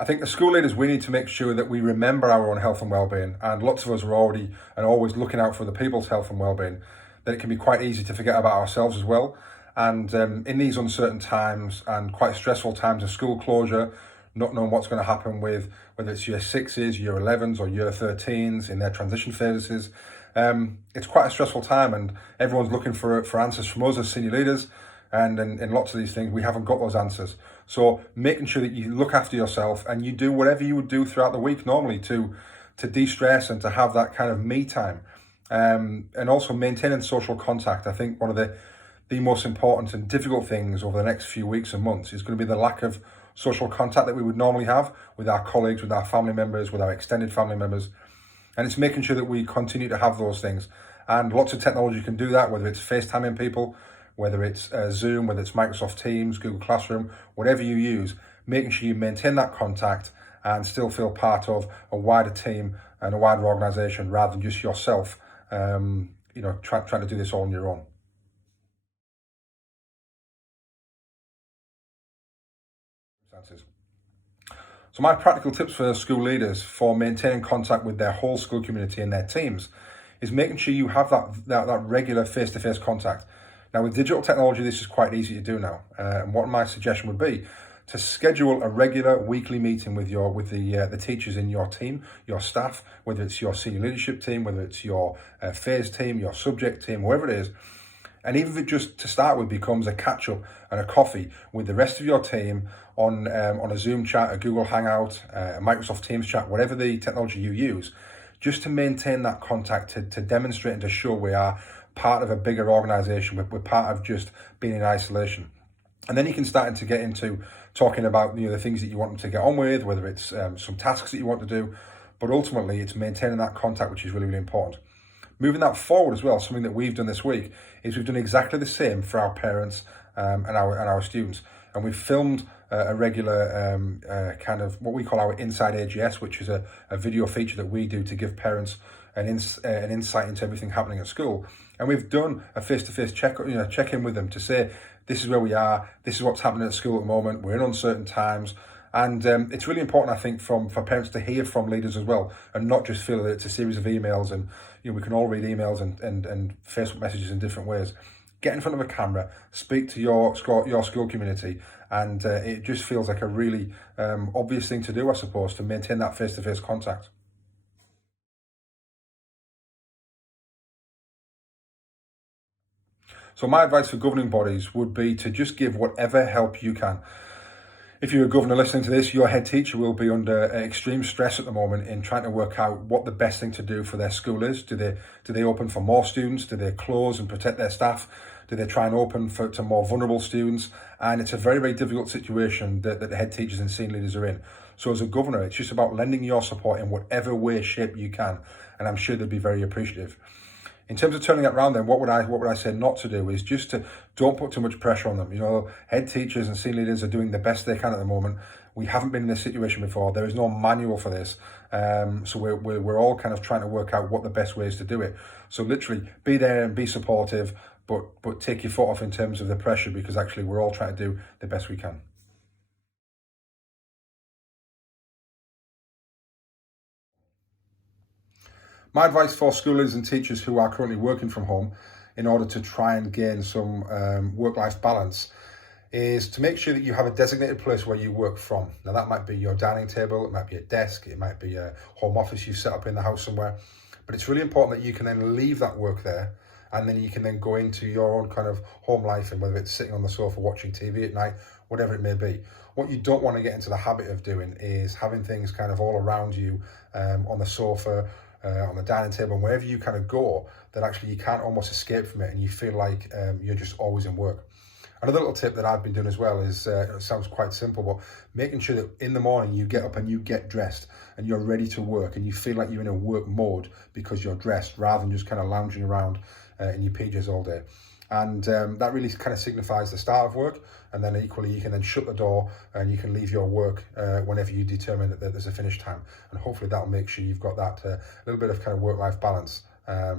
I think as school leaders, we need to make sure that we remember our own health and well-being, and lots of us are already and always looking out for the people's health and well-being, that it can be quite easy to forget about ourselves as well. And in these uncertain times and quite stressful times of school closure, not knowing what's going to happen with whether it's year sixes, year 11s or year 13s in their transition phases, it's quite a stressful time, and everyone's looking for answers from us as senior leaders. And in lots of these things, we haven't got those answers. So making sure that you look after yourself and you do whatever you would do throughout the week normally to de-stress and to have that kind of me time. And also maintaining social contact. I think one of the most important and difficult things over the next few weeks and months is going to be the lack of social contact that we would normally have with our colleagues, with our family members, with our extended family members. And it's making sure that we continue to have those things. And lots of technology can do that, whether it's FaceTiming people, whether it's Zoom, whether it's Microsoft Teams, Google Classroom, whatever you use, making sure you maintain that contact and still feel part of a wider team and a wider organisation rather than just yourself, trying to do this all on your own. So my practical tips for school leaders for maintaining contact with their whole school community and their teams is making sure you have that regular face-to-face contact. Now, with digital technology, this is quite easy to do now. And what my suggestion would be to schedule a regular weekly meeting with the teachers in your team, your staff, whether it's your senior leadership team, whether it's your phase team, your subject team, whoever it is. And even if it just to start with becomes a catch up and a coffee with the rest of your team on a Zoom chat, a Google Hangout, a Microsoft Teams chat, whatever the technology you use, just to maintain that contact, to demonstrate and to show we are part of a bigger organisation. We're part of just being in isolation. And then you can start to get into talking about the things that you want them to get on with, whether it's some tasks that you want to do, but ultimately it's maintaining that contact, which is really, really important. Moving that forward as well, something that we've done this week is we've done exactly the same for our parents and our students, and we've filmed a regular kind of what we call our Inside AGS, which is a video feature that we do to give parents an insight into everything happening at school. And we've done a face-to-face check-in with them to say, this is where we are, this is what's happening at school at the moment, we're in uncertain times. And it's really important, I think, for parents to hear from leaders as well, and not just feel that it's a series of emails and we can all read emails and Facebook messages in different ways. Get in front of a camera, speak to your school community, and it just feels like a really obvious thing to do, I suppose, to maintain that face-to-face contact. So my advice for governing bodies would be to just give whatever help you can. If you're a governor listening to this, your head teacher will be under extreme stress at the moment in trying to work out what the best thing to do for their school is. Do they open for more students? Do they close and protect their staff? Do they try and open to more vulnerable students? And it's a very, very difficult situation that the head teachers and senior leaders are in. So as a governor, it's just about lending your support in whatever way, shape you can. And I'm sure they'd be very appreciative. In terms of turning that around, then what would I say not to do is just to don't put too much pressure on them. Head teachers and senior leaders are doing the best they can at the moment. We haven't been in this situation before. There is no manual for this, so we're all kind of trying to work out what the best way is to do it. So literally, be there and be supportive, but take your foot off in terms of the pressure, because actually we're all trying to do the best we can. My advice for school leaders and teachers who are currently working from home in order to try and gain some work-life balance is to make sure that you have a designated place where you work from. Now that might be your dining table, it might be a desk, it might be a home office you've set up in the house somewhere, but it's really important that you can then leave that work there, and then you can then go into your own kind of home life, and whether it's sitting on the sofa watching TV at night, whatever it may be. What you don't want to get into the habit of doing is having things kind of all around you, on the sofa, on the dining table, and wherever you kind of go, that actually you can't almost escape from it and you feel like you're just always in work. Another little tip that I've been doing as well is, it sounds quite simple, but making sure that in the morning you get up and you get dressed and you're ready to work and you feel like you're in a work mode because you're dressed, rather than just kind of lounging around in your PJs all day. And that really kind of signifies the start of work, and then equally you can then shut the door and you can leave your work whenever you determine that there's a finish time, and hopefully that'll make sure you've got that little bit of kind of work-life balance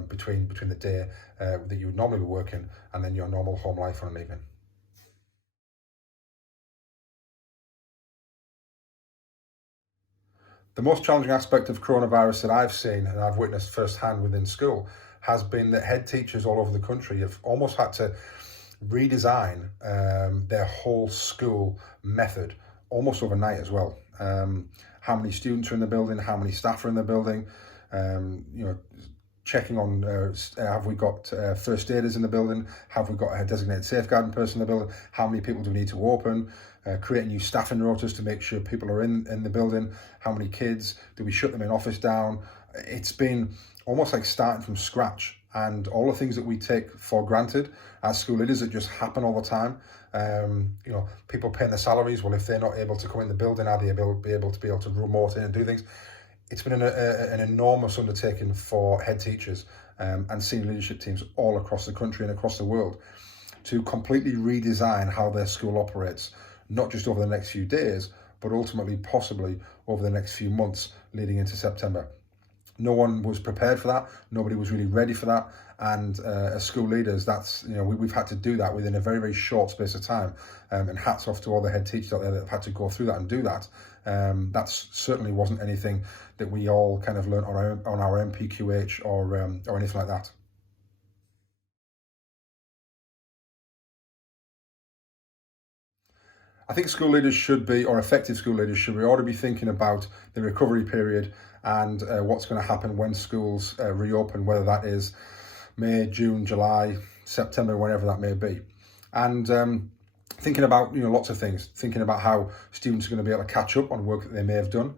between the day that you would normally be working and then your normal home life on an evening. The most challenging aspect of coronavirus that I've seen and I've witnessed firsthand within school has been that head teachers all over the country have almost had to redesign their whole school method almost overnight as well. How many students are in the building, how many staff are in the building, checking on have we got first aiders in the building, have we got a designated safeguarding person in the building, how many people do we need to open, creating new staffing rotas to make sure people are in the building, how many kids, do we shut them in office down. It's been almost like starting from scratch, and all the things that we take for granted as school leaders that just happen all the time. People paying their salaries, well, if they're not able to come in the building, are they able to remote in and do things? It's been an enormous undertaking for head teachers and senior leadership teams all across the country and across the world to completely redesign how their school operates, not just over the next few days, but ultimately possibly over the next few months leading into September. No one was prepared for that. Nobody was really ready for that. And as school leaders, that's, we've had to do that within a very, very short space of time. And hats off to all the head teachers out there that have had to go through that and do that. That certainly wasn't anything that we all kind of learned on our MPQH or anything like that. I think school leaders should be, or effective school leaders should be, ought to be thinking about the recovery period and what's going to happen when schools reopen, whether that is May, June, July, September, whenever that may be. And thinking about lots of things, thinking about how students are going to be able to catch up on work that they may have done,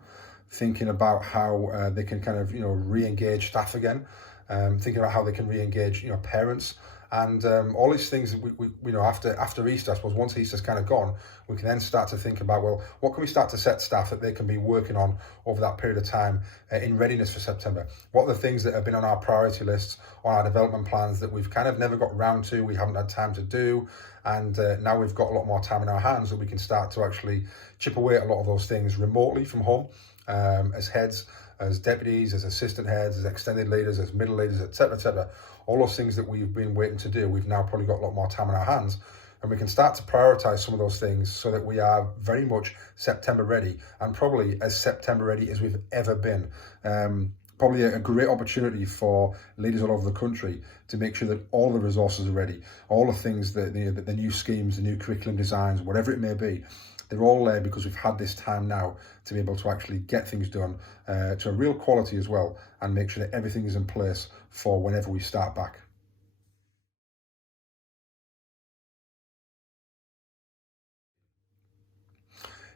thinking about how they can kind of re-engage staff again, thinking about how they can re-engage parents. And all these things, we after Easter, I suppose, once Easter's kind of gone, we can then start to think about, well, what can we start to set staff that they can be working on over that period of time in readiness for September? What are the things that have been on our priority lists, on our development plans that we've kind of never got round to, we haven't had time to do, and now we've got a lot more time in our hands that we can start to actually chip away at a lot of those things remotely from home, as heads, as deputies, as assistant heads, as extended leaders, as middle leaders, etc., etc. All those things that we've been waiting to do, we've now probably got a lot more time in our hands, and we can start to prioritize some of those things so that we are very much September ready, and probably as September ready as we've ever been. Probably a great opportunity for leaders all over the country to make sure that all the resources are ready, all the things that the new schemes, the new curriculum designs, whatever it may be, they're all there because we've had this time now to be able to actually get things done to a real quality as well, and make sure that everything is in place for whenever we start back.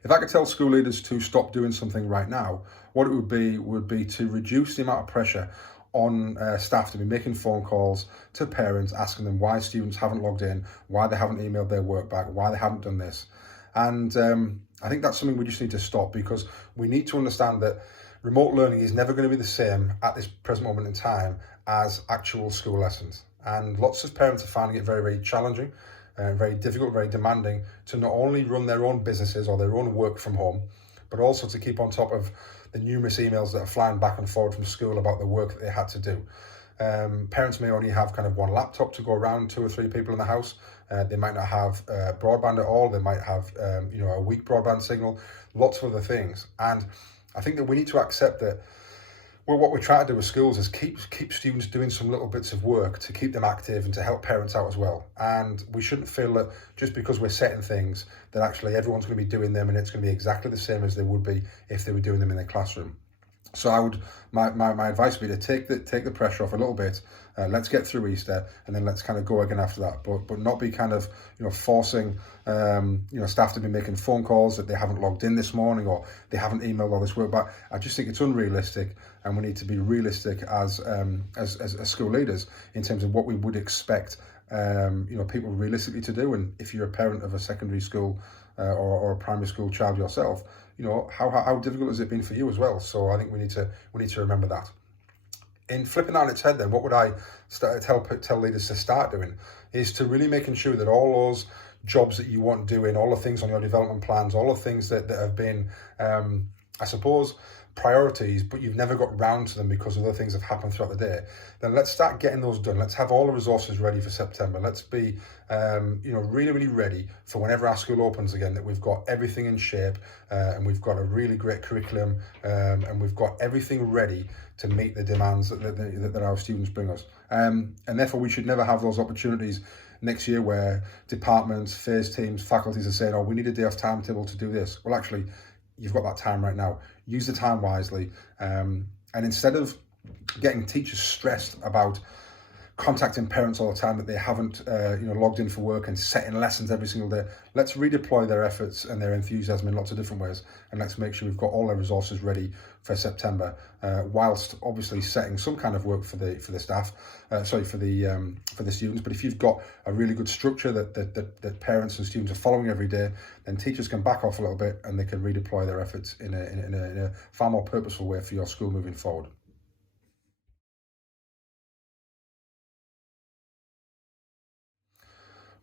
If I could tell school leaders to stop doing something right now, what it would be to reduce the amount of pressure on staff to be making phone calls to parents, asking them why students haven't logged in, why they haven't emailed their work back, why they haven't done this. And I think that's something we just need to stop, because we need to understand that remote learning is never going to be the same at this present moment in time as actual school lessons. And lots of parents are finding it very, very challenging, very difficult, very demanding to not only run their own businesses or their own work from home, but also to keep on top of the numerous emails that are flying back and forward from school about the work that they had to do. Parents may only have kind of one laptop to go around, 2 or 3 people in the house. They might not have broadband at all. They might have a weak broadband signal, lots of other things. And I think that we need to accept that, well, what we're trying to do with schools is keep students doing some little bits of work to keep them active and to help parents out as well. And we shouldn't feel that just because we're setting things that actually everyone's going to be doing them and it's going to be exactly the same as they would be if they were doing them in their classroom. So my advice would be to take the pressure off a little bit. Let's get through Easter, and then let's kind of go again after that. But not be kind of forcing staff to be making phone calls that they haven't logged in this morning or they haven't emailed all this work back. I just think it's unrealistic, and we need to be realistic as school leaders in terms of what we would expect people realistically to do. And if you're a parent of a secondary school or a primary school child yourself, how difficult has it been for you as well? So I think we need to remember that. In flipping that on its head, then, what would I tell leaders to start doing is to really making sure that all those jobs that you want doing, all the things on your development plans, all the things that have been, I suppose, priorities, but you've never got round to them because other things have happened throughout the day, then let's start getting those done. Let's have all the resources ready for September. Let's be, really, really ready for whenever our school opens again, that we've got everything in shape, and we've got a really great curriculum, and we've got everything ready to meet the demands that our students bring us. And therefore, we should never have those opportunities next year where departments, phase teams, faculties are saying, oh, we need a day off timetable to do this. Well, actually, you've got that time right now. Use the time wisely. And instead of getting teachers stressed about contacting parents all the time that they haven't logged in for work and setting lessons every single day, let's redeploy their efforts and their enthusiasm in lots of different ways, and let's make sure we've got all their resources ready for September, whilst obviously setting some kind of work for the staff, for the students. But if you've got a really good structure that parents and students are following every day, then teachers can back off a little bit and they can redeploy their efforts in a far more purposeful way for your school moving forward.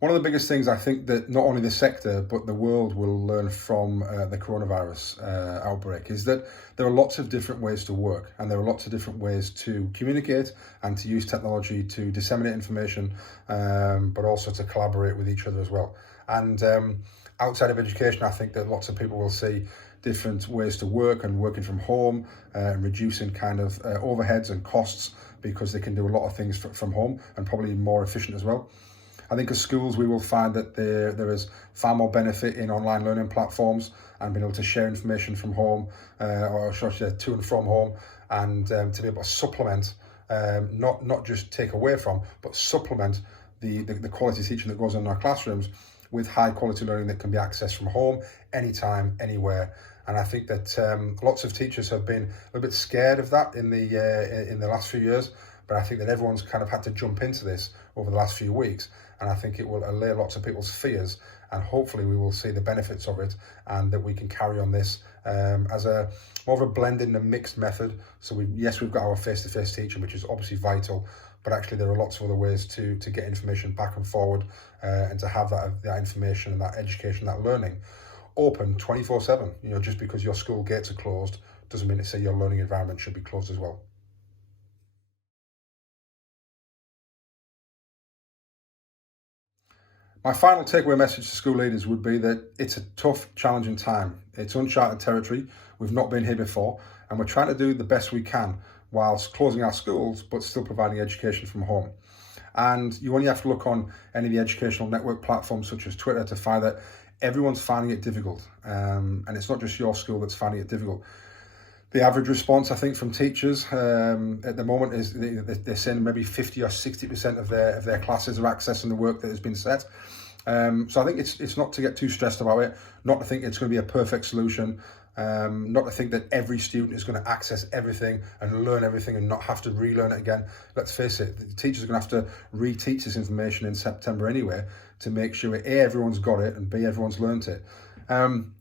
One of the biggest things I think that not only the sector but the world will learn from the coronavirus outbreak is that there are lots of different ways to work, and there are lots of different ways to communicate and to use technology to disseminate information, but also to collaborate with each other as well. And outside of education, I think that lots of people will see different ways to work and working from home, and reducing kind of overheads and costs, because they can do a lot of things from home and probably more efficient as well. I think as schools, we will find that there is far more benefit in online learning platforms and being able to share information from home, or to and from home, and to be able to supplement, not just take away from, but supplement the quality teaching that goes on in our classrooms with high quality learning that can be accessed from home, anytime, anywhere. And I think that lots of teachers have been a little bit scared of that in the last few years. But I think that everyone's kind of had to jump into this over the last few weeks. And I think it will allay lots of people's fears. And hopefully we will see the benefits of it, and that we can carry on this as a more of a blended and mixed method. So we've got our face-to-face teaching, which is obviously vital, but actually there are lots of other ways to get information back and forward, and to have that information and that education, that learning open 24/7. Just because your school gates are closed doesn't mean to say your learning environment should be closed as well. My final takeaway message to school leaders would be that it's a tough, challenging time. It's uncharted territory. We've not been here before, and we're trying to do the best we can whilst closing our schools, but still providing education from home. And you only have to look on any of the educational network platforms such as Twitter to find that everyone's finding it difficult. And it's not just your school that's finding it difficult. The average response, I think, from teachers at the moment is they're saying maybe 50 or 60% of their classes are accessing the work that has been set. So I think it's not to get too stressed about it, not to think it's going to be a perfect solution, not to think that every student is going to access everything and learn everything and not have to relearn it again. Let's face it, the teachers are going to have to reteach this information in September anyway, to make sure A, everyone's got it, and B, everyone's learnt it.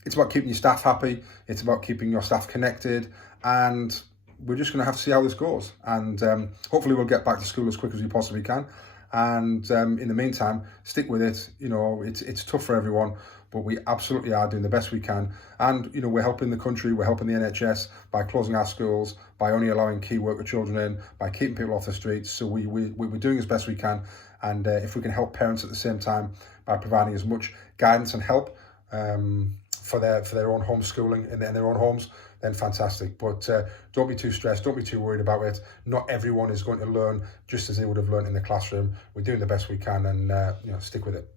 It's about keeping your staff happy. It's about keeping your staff connected, and we're just going to have to see how this goes. And hopefully we'll get back to school as quick as we possibly can. And in the meantime, stick with it. It's tough for everyone, but we absolutely are doing the best we can. And we're helping the country, we're helping the NHS by closing our schools, by only allowing key worker children in, by keeping people off the streets. So we're doing as best we can. And if we can help parents at the same time by providing as much guidance and help for their own homeschooling in their own homes, then fantastic. But don't be too stressed, don't be too worried about it. Not everyone is going to learn just as they would have learned in the classroom. We're doing the best we can, and stick with it.